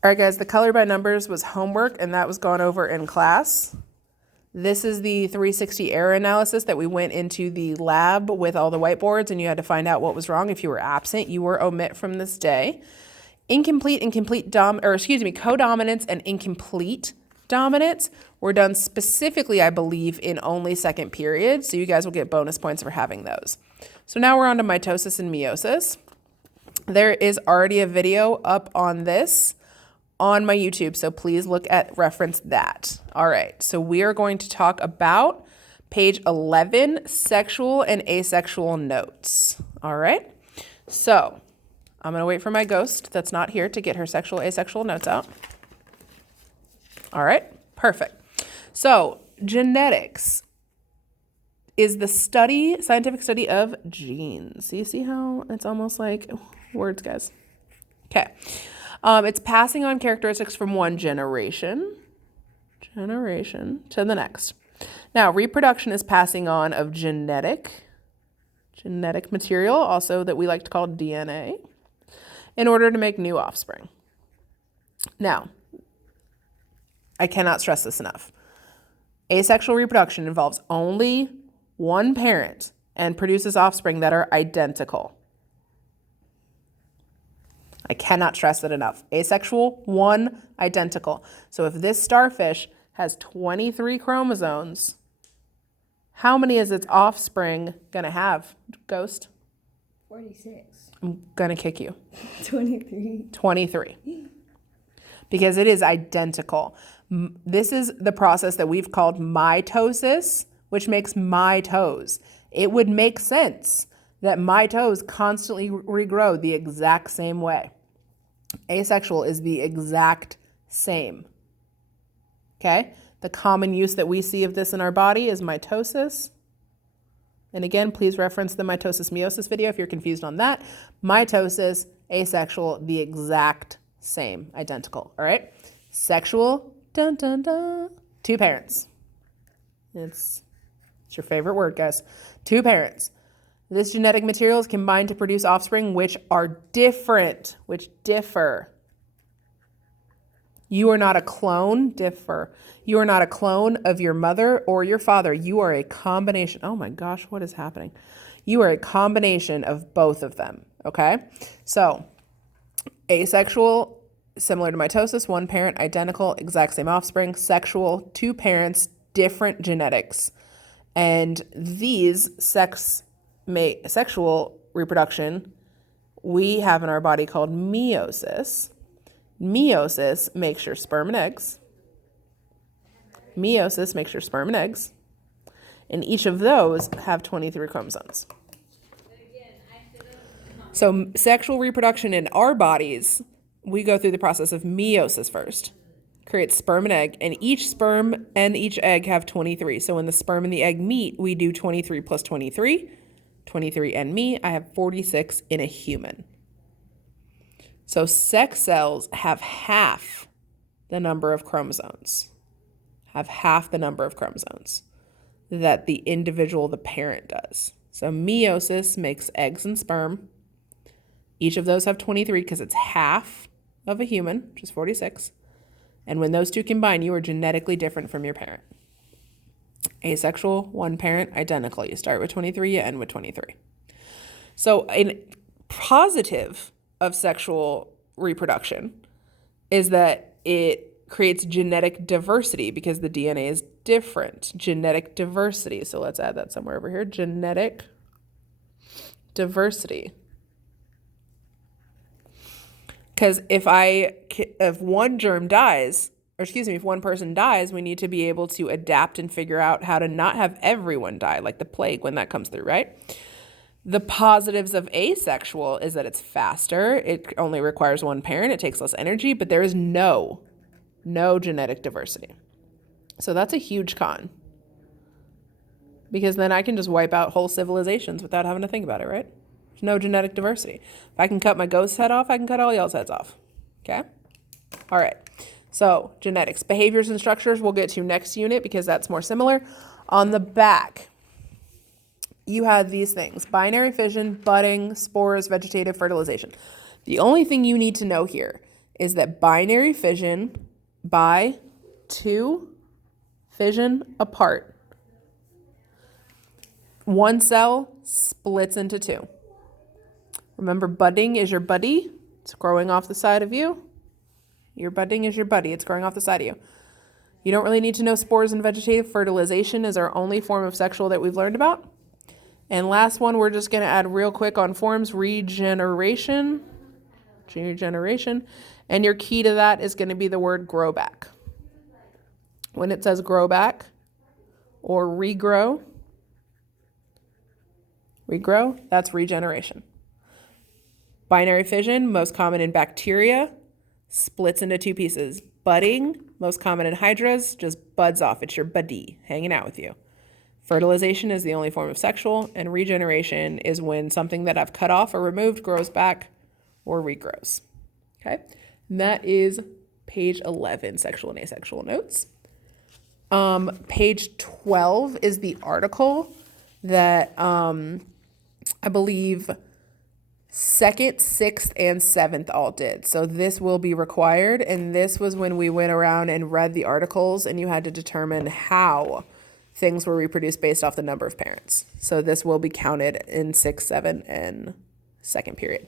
All right, guys, the color by numbers was homework, and that was gone over in class. This is the 360 error analysis that we went into the lab with all the whiteboards, and you had to find out what was wrong. If you were absent, you were omit from this day. Codominance and incomplete dominance were done specifically, I believe, in only second period. So you guys will get bonus points for having those. So now we're on to mitosis and meiosis. There is already a video up on this on my YouTube, so please reference that. All right, so we are going to talk about page 11, sexual and asexual notes. All right, so I'm gonna wait for my ghost that's not here to get her sexual, asexual notes out. All right, perfect. So genetics is the scientific study of genes. You see how it's almost like words, guys? Okay. It's passing on characteristics from one generation to the next. Now, reproduction is passing on of genetic material, also that we like to call DNA, in order to make new offspring. Now, I cannot stress this enough. Asexual reproduction involves only one parent and produces offspring that are identical. I cannot stress it enough. Asexual, one, identical. So if this starfish has 23 chromosomes, how many is its offspring going to have, Ghost? 46. I'm going to kick you. 23. 23. Because it is identical. This is the process that we've called mitosis, which makes mitose. It would make sense that mitose constantly regrow the exact same way. Asexual is the exact same. Okay? The common use that we see of this in our body is mitosis. And again, please reference the mitosis meiosis video if you're confused on that. Mitosis, asexual, the exact same, identical. All right? Sexual, dun dun dun, two parents. It's your favorite word, guys. Two parents. This genetic material is combined to produce offspring which are different, which differ. You are not a clone, differ. You are not a clone of your mother or your father. You are a combination. Oh my gosh, what is happening? You are a combination of both of them, okay? So, asexual, similar to mitosis, one parent, identical, exact same offspring. Sexual, two parents, different genetics. And these sexual reproduction we have in our body called meiosis. Meiosis makes your sperm and eggs. Meiosis makes your sperm and eggs. And each of those have 23 chromosomes. So sexual reproduction in our bodies, we go through the process of meiosis first. Creates sperm and egg, and each sperm and each egg have 23. So when the sperm and the egg meet, we do 23 plus 23. 23 and me, I have 46 in a human. So sex cells have half the number of chromosomes. Have half the number of chromosomes that the individual, the parent, does. So meiosis makes eggs and sperm. Each of those have 23 because it's half of a human, which is 46. And when those two combine, you are genetically different from your parent. Asexual, one parent, identical. You start with 23, you end with 23. So a positive of sexual reproduction is that it creates genetic diversity because the DNA is different. Genetic diversity. So let's add that somewhere over here. Genetic diversity. Because if one germ dies, if one person dies, we need to be able to adapt and figure out how to not have everyone die, like the plague when that comes through, right? The positives of asexual is that it's faster. It only requires one parent. It takes less energy, but there is no genetic diversity. So that's a huge con. Because then I can just wipe out whole civilizations without having to think about it, right? There's no genetic diversity. If I can cut my ghost's head off, I can cut all y'all's heads off. Okay? All right. So genetics, behaviors, and structures we'll get to next unit because that's more similar. On the back, you have these things: binary fission, budding, spores, vegetative fertilization. The only thing you need to know here is that binary fission by two fission apart, one cell splits into two. Remember, budding is your buddy. It's growing off the side of you. Your budding is your buddy. It's growing off the side of you. You don't really need to know spores and vegetative fertilization is our only form of sexual that we've learned about. And last one, we're just going to add real quick on forms, regeneration. And your key to that is going to be the word grow back. When it says grow back or regrow, that's regeneration. Binary fission, most common in bacteria, splits into two pieces. Budding, most common in hydras, just buds off. It's your buddy hanging out with you. Fertilization is the only form of sexual, and regeneration is when something that I've cut off or removed grows back or regrows. Okay, and that is page 11, sexual and asexual notes. Page 12 is the article that I believe 2nd, 6th, and 7th all did. So this will be required, and this was when we went around and read the articles and you had to determine how things were reproduced based off the number of parents. So this will be counted in 6th, 7th, and 2nd period.